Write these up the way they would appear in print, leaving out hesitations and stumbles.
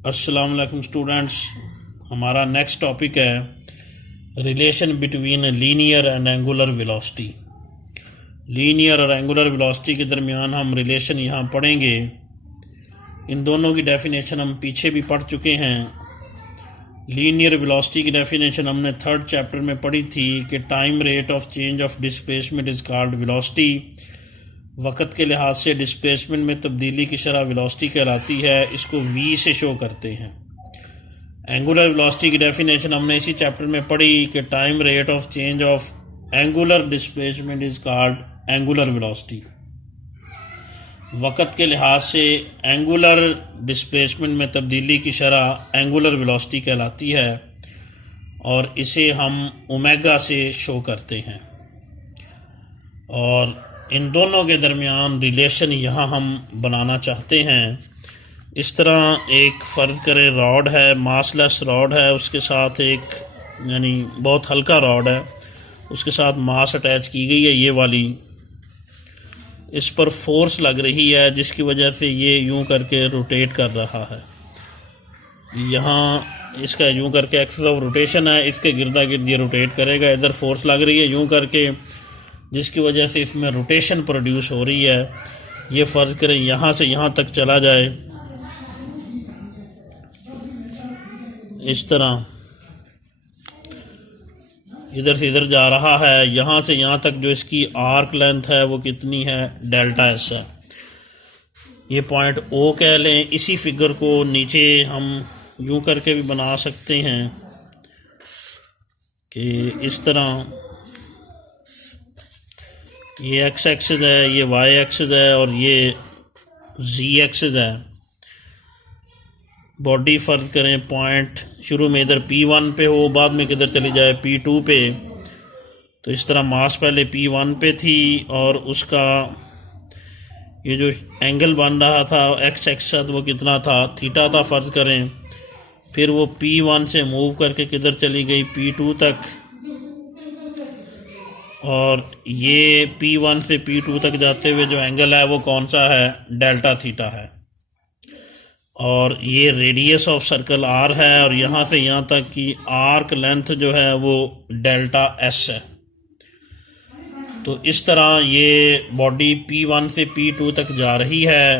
अस्सलाम वालेकुम स्टूडेंट्स। हमारा नेक्स्ट टॉपिक है relation between linear and angular velocity. Linear और एंगुलर वेलोसिटी के दरमियान हम रिलेशन यहाँ पढ़ेंगे। इन दोनों की डेफिनेशन हम पीछे भी पढ़ चुके हैं। लीनियर वेलोसिटी की डेफिनेशन हमने थर्ड चैप्टर में पढ़ी थी कि time rate of change of displacement is called velocity. वक़्त के लिहाज से डिस्प्लेसमेंट में तब्दीली की शरह वेलोसिटी कहलाती है। इसको v से शो करते हैं। एंगुलर वेलोसिटी की डेफिनेशन हमने इसी चैप्टर में पढ़ी कि time rate of change of angular displacement is called angular velocity. वक़्त के लिहाज से एंगुलर डिस्प्लेसमेंट में तब्दीली की शरह एंगुलर वेलोसिटी कहलाती है और इसे हम ओमेगा से शो करते हैं। और इन दोनों के दरमियान रिलेशन यहाँ हम बनाना चाहते हैं। इस तरह एक फ़र्ज़ करें रॉड है, मासलेस रॉड है, उसके साथ एक यानी बहुत हल्का रॉड है, उसके साथ मास अटैच की गई है ये वाली। इस पर फोर्स लग रही है जिसकी वजह से ये यूं करके रोटेट कर रहा है। यहाँ इसका यूं करके एक्सिस ऑफ रोटेशन है, इसके गिरदा गिर्द ये रोटेट करेगा। इधर फोर्स लग रही है यूं करके जिसकी वजह से इसमें रोटेशन प्रोड्यूस हो रही है। ये फ़र्ज़ करें यहाँ से यहाँ तक चला जाए, इस तरह इधर से इधर जा रहा है। यहाँ से यहाँ तक जो इसकी आर्क लेंथ है वो कितनी है, डेल्टा एस है। ये पॉइंट ओ कह लें। इसी फिगर को नीचे हम यूं करके भी बना सकते हैं कि इस तरह ये एक्स एक्सिस है, ये वाई एक्सिस है और ये जी एक्सिस है। बॉडी फ़र्ज करें पॉइंट शुरू में इधर P1 पे हो, बाद में किधर चली जाए P2 पे। तो इस तरह मास पहले P1 पे थी और उसका ये जो एंगल बन रहा था एक्स एक्सिस वो कितना था, थीटा था फ़र्ज करें। फिर वो P1 से मूव करके किधर चली गई, P2 तक। और ये P1 से P2 तक जाते हुए जो एंगल है वो कौन सा है, डेल्टा थीटा है। और ये रेडियस ऑफ सर्कल R है और यहाँ से यहाँ तक की आर्क लेंथ जो है वो डेल्टा S है। तो इस तरह ये बॉडी P1 से P2 तक जा रही है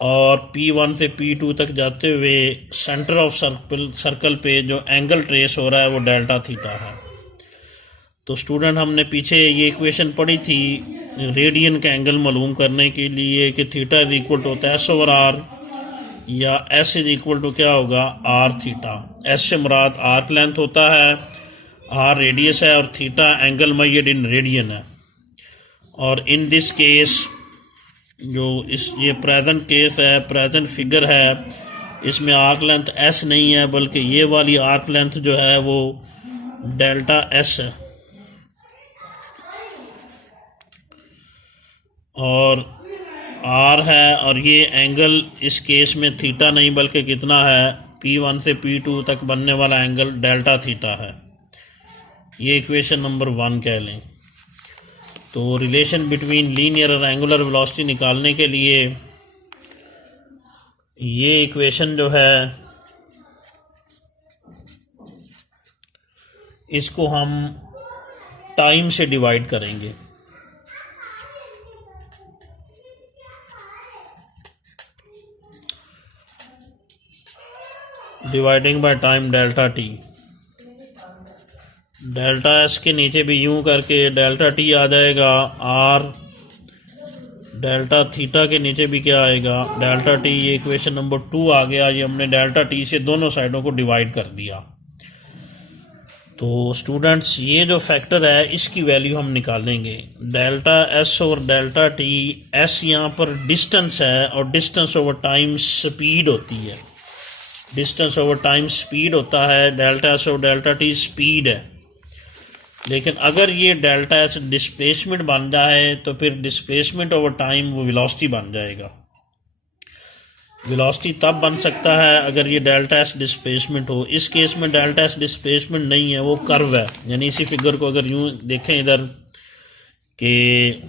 और P1 से P2 तक जाते हुए सेंटर ऑफ सर्कल पे जो एंगल ट्रेस हो रहा है वो डेल्टा थीटा है। तो स्टूडेंट हमने पीछे ये इक्वेशन पढ़ी थी रेडियन का एंगल मालूम करने के लिए कि थीटा इज इक्वल टू होता है एस ओवर आर, या एस इज इक्वल टू क्या होगा, आर थीटा। एस से मुराद आर्क लेंथ होता है, आर रेडियस है और theta angle measured in radian है। और इन दिस केस जो ये प्रेजेंट केस है, प्रेजेंट फिगर है, इसमें आर्क लेंथ एस नहीं है बल्कि ये वाली आर्क लेंथ जो है वो डेल्टा एस है। और आर है और ये एंगल इस केस में थीटा नहीं बल्कि कितना है, P1 से P2 तक बनने वाला एंगल डेल्टा थीटा है। ये इक्वेशन नंबर 1 कह लें। तो रिलेशन बिटवीन लीनियर और एंगुलर वेलोसिटी निकालने के लिए ये इक्वेशन जो है इसको हम टाइम से डिवाइड करेंगे। Dividing by time delta T. Delta S के नीचे भी यूं करके डेल्टा टी आ जाएगा आर, डेल्टा थीटा के नीचे भी क्या आएगा, डेल्टा टी। ये इक्वेशन नंबर 2 आ गया। ये हमने डेल्टा टी से दोनों साइडों को डिवाइड कर दिया। तो स्टूडेंट्स ये जो फैक्टर है इसकी वैल्यू हम निकालेंगे, डेल्टा एस और डेल्टा टी। एस यहाँ पर डिस्टेंस है और डिस्टेंस ओवर टाइम स्पीड होती है, डिस्टेंस ओवर टाइम स्पीड होता है। डेल्टा एस और डेल्टा टी स्पीड है। लेकिन अगर ये डेल्टा एस डिस्प्लेसमेंट बन जाए तो फिर डिस्प्लेसमेंट ओवर टाइम वो वेलोसिटी बन जाएगा। वेलोसिटी तब बन सकता है अगर ये डेल्टा एस डिस्प्लेसमेंट हो। इस केस में डेल्टा एस डिस्प्लेसमेंट नहीं है, वो कर्व है। यानी इसी फिगर को अगर यूं देखें इधर कि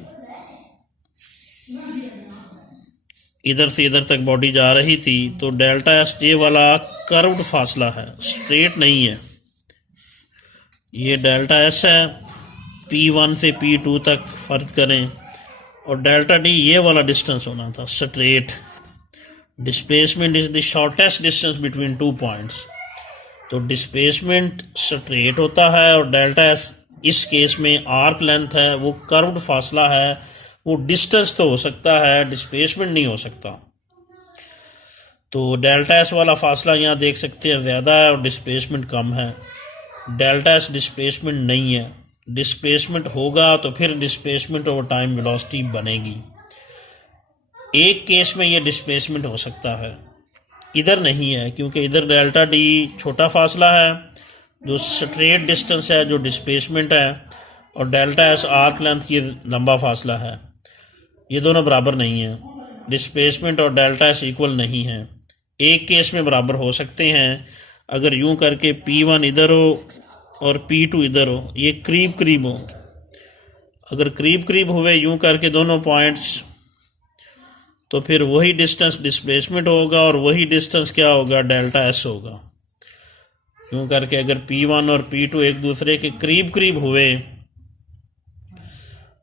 इधर से इधर तक बॉडी जा रही थी, तो डेल्टा एस ये वाला कर्व्ड फासला है, स्ट्रेट नहीं है। ये डेल्टा एस है, P1 से P2 तक फर्ज करें, और डेल्टा डी ये वाला डिस्टेंस होना था, straight. Displacement is the shortest distance between 2 points. तो डिस्प्लेसमेंट स्ट्रेट होता है, और डेल्टा एस इस केस में आर्क लेंथ है, वो कर्व्ड फासला है, वो डिस्टेंस तो हो सकता है, डिस्प्लेसमेंट नहीं हो सकता। तो डेल्टा एस वाला फासला यहाँ देख सकते हैं ज़्यादा है और डिस्प्लेसमेंट कम है। डेल्टा एस डिस्प्लेसमेंट नहीं है, डिस्प्लेसमेंट होगा तो फिर डिस्प्लेसमेंट ओवर टाइम वेलोसिटी बनेगी। एक केस में ये डिस्प्लेसमेंट हो सकता है, इधर नहीं है, क्योंकि इधर डेल्टा डी छोटा फासला है जो स्ट्रेट डिस्टेंस है, जो डिस्प्लेसमेंट है, और डेल्टा एस आर्क लेंथ की लंबा फासला है। ये दोनों बराबर नहीं है, डिस्प्लेसमेंट और डेल्टा एस इक्वल नहीं है। एक केस में बराबर हो सकते हैं, अगर यूं करके P1 इधर हो और P2 इधर हो, ये करीब करीब हो। अगर करीब करीब हुए यूं करके दोनों पॉइंट्स, तो फिर वही डिस्टेंस डिस्प्लेसमेंट होगा और वही डिस्टेंस क्या होगा, डेल्टा एस होगा। यूं करके अगर P1 और P2 एक दूसरे के करीब करीब हुए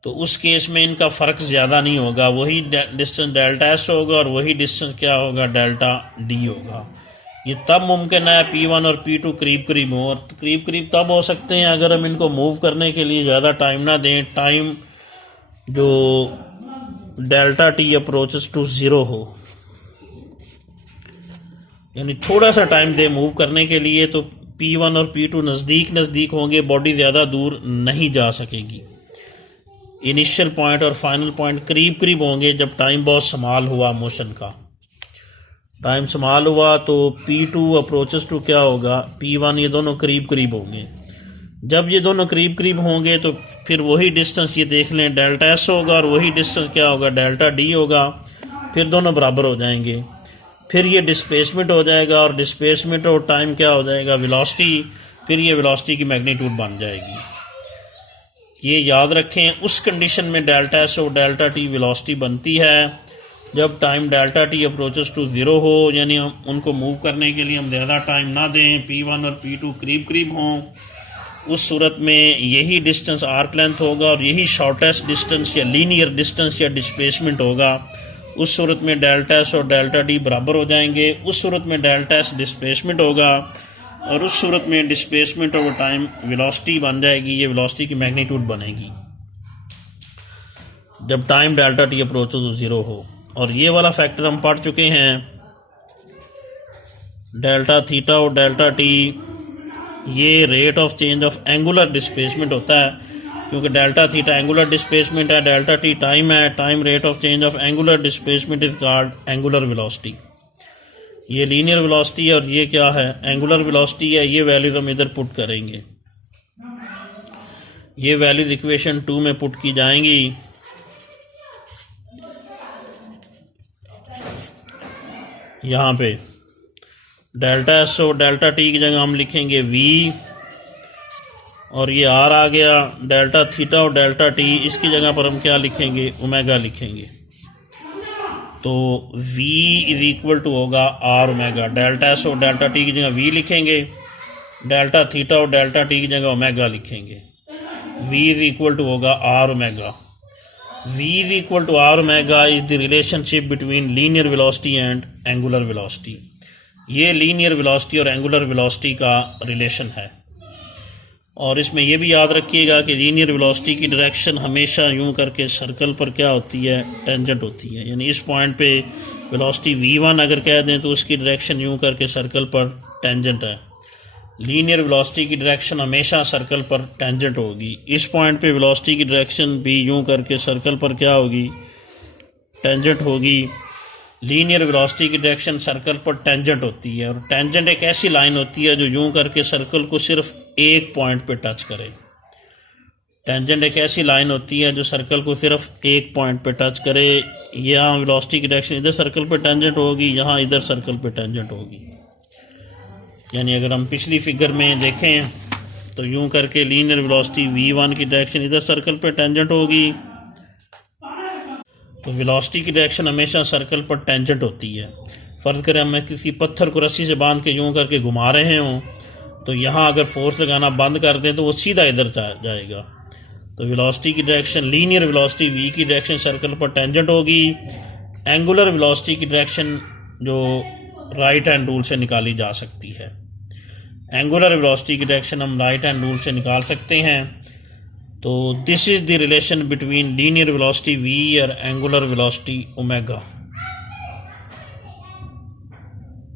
तो उस केस में इनका फ़र्क ज़्यादा नहीं होगा, वही डिस्टेंस डेल्टा एस होगा और वही डिस्टेंस क्या होगा, डेल्टा डी होगा। ये तब मुमकिन है P1 और P2 करीब करीब हो, और करीब करीब तब हो सकते हैं अगर हम इनको मूव करने के लिए ज़्यादा टाइम ना दें, टाइम जो delta T approaches to zero हो, यानी थोड़ा सा टाइम दे मूव करने के लिए, तो P1 और P2 नज़दीक नज़दीक होंगे, बॉडी ज़्यादा दूर नहीं जा सकेगी। इनिशियल पॉइंट और फाइनल पॉइंट करीब करीब होंगे जब टाइम बहुत स्मॉल हुआ, मोशन का टाइम स्मॉल हुआ, तो P2 अप्रोचेस टू क्या होगा, P1, ये दोनों करीब करीब होंगे। जब ये दोनों करीब करीब होंगे तो फिर वही डिस्टेंस, ये देख लें, डेल्टा एस होगा और वही डिस्टेंस क्या होगा, डेल्टा डी होगा। फिर दोनों बराबर हो जाएंगे, फिर ये डिस्प्लेसमेंट हो जाएगा, और डिस्प्लेसमेंट और टाइम क्या हो जाएगा, वेलोसिटी। फिर ये वेलोसिटी की मैग्नीट्यूड बन जाएगी। ये याद रखें, उस कंडीशन में डेल्टा एस और डेल्टा टी वेलोसिटी बनती है जब time delta T approaches to zero हो, यानी हम उनको मूव करने के लिए हम ज़्यादा टाइम ना दें, P1 और P2 करीब करीब हों। उस सूरत में यही डिस्टेंस आर्क लेंथ होगा और यही शॉर्टेस्ट डिस्टेंस या लीनियर डिस्टेंस या डिस्प्लेसमेंट होगा। उस सूरत में डेल्टा एस और डेल्टा डी बराबर हो जाएंगे। उस सूरत में डेल्टा एस डिस्प्लेसमेंट होगा और उस सूरत में डिस्प्लेसमेंट ओवर टाइम वेलोसिटी बन जाएगी। ये वेलोसिटी की मैग्नीट्यूड बनेगी जब time delta T approach to zero हो। और ये वाला फैक्टर हम पढ़ चुके हैं, डेल्टा थीटा और डेल्टा टी, ये rate of change of angular displacement होता है, क्योंकि डेल्टा थीटा एंगुलर डिस्प्लेसमेंट है, डेल्टा टी टाइम है, time rate of change of angular displacement is called angular velocity. ये लीनियर वेलोसिटी है और ये क्या है, एंगुलर वेलोसिटी है। ये वैल्यूज हम इधर पुट करेंगे, ये वैल्यूज इक्वेशन 2 में पुट की जाएंगी। यहाँ पे डेल्टा एस और डेल्टा टी की जगह हम लिखेंगे v, और ये r आ गया। डेल्टा थीटा और डेल्टा टी, इसकी जगह पर हम क्या लिखेंगे, ओमेगा लिखेंगे। तो v इज इक्वल टू होगा r ओमेगा। डेल्टा एस और डेल्टा टी की जगह v लिखेंगे, डेल्टा थीटा और डेल्टा टी की जगह ओमेगा लिखेंगे। v इज इक्वल टू होगा r omega. v is equal to r omega is the relationship between linear velocity and angular velocity। ये linear velocity और angular velocity का relation है। और इसमें यह भी याद रखिएगा कि linear velocity की डायरेक्शन हमेशा यूं करके सर्कल पर क्या होती है, टेंजेंट होती है। यानी इस पॉइंट पे velocity v1 अगर कह दें तो उसकी डायरेक्शन यूं करके सर्कल पर टेंजेंट है। लीनियर वेलोसिटी की डायरेक्शन हमेशा सर्कल पर टेंजेंट होगी। इस पॉइंट पे वेलोसिटी की डायरेक्शन भी यूं करके सर्कल पर क्या होगी, टेंजेंट होगी। लीनियर वेलोसिटी की डायरेक्शन सर्कल पर टेंजेंट होती है, और टेंजेंट एक ऐसी लाइन होती है जो यूं करके सर्कल को सिर्फ एक पॉइंट पे टच करे। टेंजेंट एक ऐसी लाइन होती है जो सर्कल को सिर्फ एक पॉइंट पे टच करे। यहाँ वेलोसिटी की डायरेक्शन इधर सर्कल पर टेंजेंट होगी, यहाँ इधर सर्कल पर टेंजेंट होगी। यानी अगर हम पिछली फिगर में देखें तो यूं करके लीनियर वेलोसिटी v1 की डायरेक्शन इधर सर्कल पे टेंजेंट होगी, तो वेलोसिटी की डायरेक्शन हमेशा सर्कल पर टेंजेंट होती है। फ़र्ज़ करें मैं किसी पत्थर को रस्सी से बांध के यूँ करके घुमा रहे हों, तो यहाँ अगर फोर्स लगाना बंद कर दें तो वो सीधा इधर जाएगा। तो वेलोसिटी की डायरेक्शन, लीनियर वेलोसिटी v की डायरेक्शन सर्कल पर टेंजेंट होगी। एंगुलर वेलोसिटी की डायरेक्शन जो राइट हैंड रूल से निकाली जा सकती है। एंगुलर वेलोसिटी की डायरेक्शन हम राइट हैंड रूल से निकाल सकते हैं। तो this is the relation between linear velocity v और एंगुलर वेलोसिटी ओमेगा।